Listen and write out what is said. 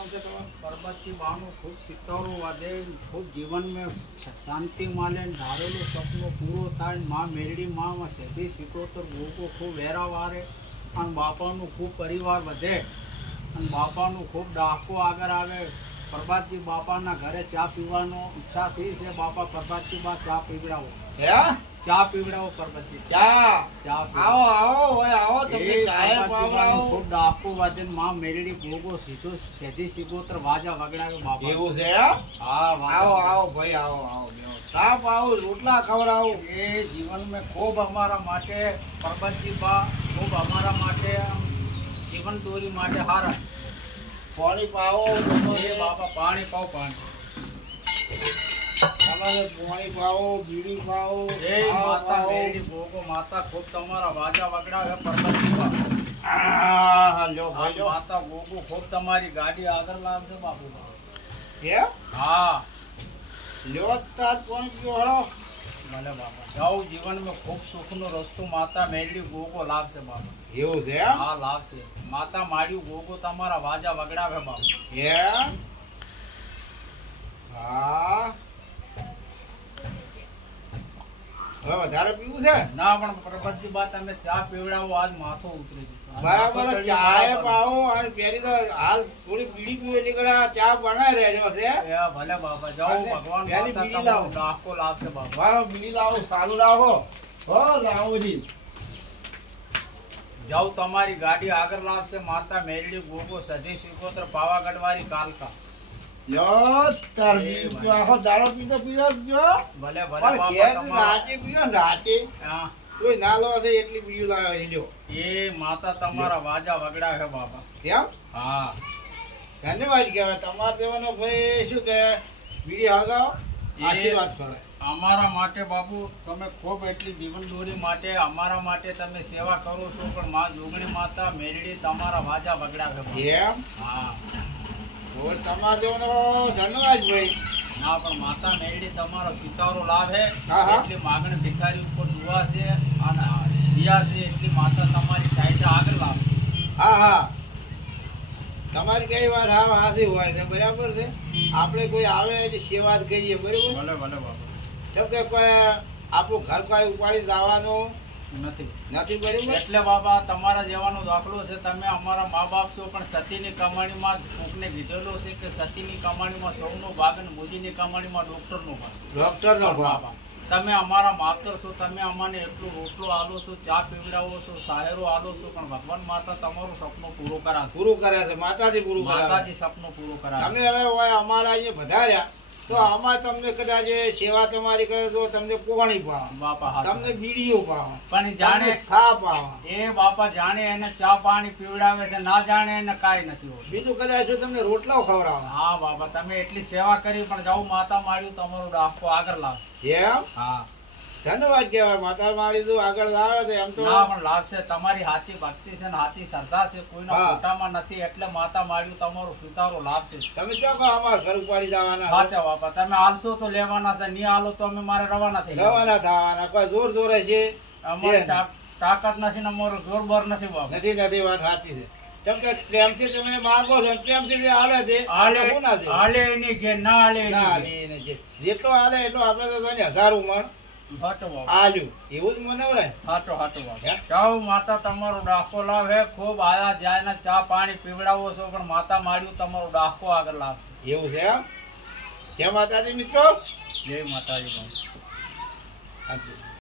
નામ છે તમારું? परबत बाणु खूब सितारो वादे खूब जीवन में शांति माले धारेલું સપનું પૂરું થાય માં મેરડી માં સેધી સિકોતર ભોગો ખૂબ વેરા વારે અને બાપાનું ખૂબ પરિવાર વધે અને બાપાનું ખૂબ ડાકો આગળ આવે પ્રભાતજી બાપાના ઘરે ચા પીવાનો ઈચ્છા થઈ છે બાપા પ્રભાતજી બા ચા પીવડાવો હે ચા પીવડાવો પ્રભાતજી ચા ચા આવો આવો ઓય આવો તમને ચાય પાવડાવો. ખૂબ ડાકો વાજન માં મેરડી ભોગો સીધો સેધી સિકોતર વાજા વગડાવે બાપા એવું છે હે? હા આવો આવો ભાઈ આવો આવો બેહો. સાપ આવો રોટલા ખવડાવો. એ જીવન में खूब हमारा માટે પરબતજી બા ખૂબ અમારા માટે જીવન દોરી માટે હારા પાણી પાવો એ તમારે બાપા પાણી પાવ પાણી પાણી પાવો બીડી પાવો એ ખાવા માતા પાવો. મેરડી ભોગો માતા ખૂબ તમારા વાજા વગડાવે પરબતજી બા આ લ્યો ભાઈ આ લ્યો. માતા ભોગો ખૂબ તમારી ગાડી આગળ લાવશે બાપુ હે હા લ્યો તાર પાણી પીવો હળો. ભલે બાપા જાઓ જીવન में खूब સુખનો રસ્તો માતા મેરડી ભોગો લાવશે બાપા એવું છે એમ? હા લાવશે માતા માળ્યું ભોગો તમારા વાજા વગડાવે બાપા હે હા હવે વધારે પીવું છે ના પણ પ્રબંધની વાત તમે ચા પીવડાવો આજ માથું ઉતરી ગયું બરાબર ચાય પાવો અને પેલી તો હાલ થોડી બીડી પીવે નીકળે ચા બનાવી રહેજો છે એ ભલે બાપા જાઓ અને ભગવાન પહેલી માતા બીડી તમારો લાવો. ડાકો લાવશે બાપા મારો બીડી લાવો સારું લાવો હો લાવો જી જાઓ તમારી ગાડી આગળ લાવશે માતા મેરડી ગોગો સધી સિકોતર પાવાગઢ વાળી કાલકા લ્યો તાર બીડી પીવો આખો દાડો પીતો પીવો જ જો ભલે ભલે પણ બાપા ઘેર તમારા રાતે પીવો ને રાતે હા, તોય ના લો છે એટલી બીડી લાવે લ્યો એ માતા તમારા વાજા વગડાવે બાપા કેમ હા ધન્યવાદ કહેવાય તમારે દેવાનો ભાઈ શું કે બીડી હગાવો આશીર્વાદ કરે અમારા માટે બાપુ તમે ખૂબ એટલી જીવન દોરી માટે અમારા માટે તમે સેવા કરો છો પણ માં જોગણી માતા મેરડી તમારા વાજા વગડાવે બાપા. એમ હા બોલ તમારે દેવાનો ધન્યવાદ ભાઈ ના પણ માતા મેરડી તમારો સિતારો લાવે હા, હા. એટલી માગણી ભિખારી ઉપર દુઆ છે અને દિયા છે એટલી માતા તમારી સાઈડ આગળ લાવશે હા હા તમારી કઈ વાત હા હાથી હોય છે બરાબર છે આપણે કોઈ આવે એની સેવા જ કરીએ બરાબર ભલે ભલે બાપા કેમ કે કોઈ આપણું ઘર કોઈ ઉપાડી જવાનું નથી નથી બરાબર એટલે બાબા તમારા જેવાનો દાખલો છે તમે અમારા મા બાપ છો પણ સતીની કમાણીમાં કોકને કીધેલો છે કે સતીની કમાણીમાં સૌનો ભાગ અને મોદીની કમાણીમાં ડોક્ટરનો ભાગ ડોક્ટર નો ભાવ બાબા તમે અમારા માતર છો તમે અમને એટલું રોટલો આલો છો ચા પીવડાવો છો સાહેરો આલો છો પણ ભગવાન માતા તમારું સપનું પૂરું કરાશે પૂરું કરે છે માતાજી પૂરું કરે માતાજી સપનું પૂરું કરાશે તમે હવે હોય અમારા અહીંયા વધાર્યા તો આમાં તમને કદાચ એ સેવા તમારી કરે તો તમને પોણી પાવા બાપા હા તમને બીડીઓ પાવા પણ ઈ જાણે તમને સા પાવા એ બાપા જાણે એને ચા પાણી પીવડાવે છે ના જાણે એને કાંઈ નથી હોતું બીજું કદાચ જો તમને રોટલાઓ ખવડાવવા હા બાબા તમે એટલી સેવા કરી પણ જાઉં માતા માળ્યું તમારું ડાકો આગળ લાવશે એમ હા ધન્યવાદ કહેવાય માતા માળી તો આગળ આવે છે એમ તો ના પણ લાવશે તમારી હાથી ભક્તિ છે ને હાથી શ્રદ્ધા છે કોઈના હા. ખોટામાં નથી એટલે માતા માળ્યું તમારું પિતારો લાવશે તમે ચો કહો અમારા ઘર ઉપાડી જવાના સાચા બાપા તમે હાલશો તો લેવાના છે નહીં હાલો તો અમે મારે રવાના થઈ જવાના. રવાના થવાના કોઈ જોર જોરે છે અમારી છે. તાકાત નથી ને અમારું જોર બોર નથી બાપા નથી નથી વાત સાચી છે કેમ કે પ્રેમથી તમે માગો છો ને પ્રેમથી તે હાલે છે હાલે આપણે શું ના છે હાલે એની ઘેર ના હાલે ના એની હાલે એને જે જેટલો હાલે એટલો આપણે તો તને 1000 ઉમર ઘેર. હાચો બાપા આલ્યું એવું જ મને વળાય હાચો હાચો બાપા હે? જાઓ માતા તમારો ડાકો લાવે ખૂબ આયા જાય ને ચા પાણી પીવડાવો છો પણ માતા માળ્યું તમારો ડાકો આગળ લાવશે એવું છે એમ જય માતાજી મિત્રો જય માતાજી બાપા. હાચું.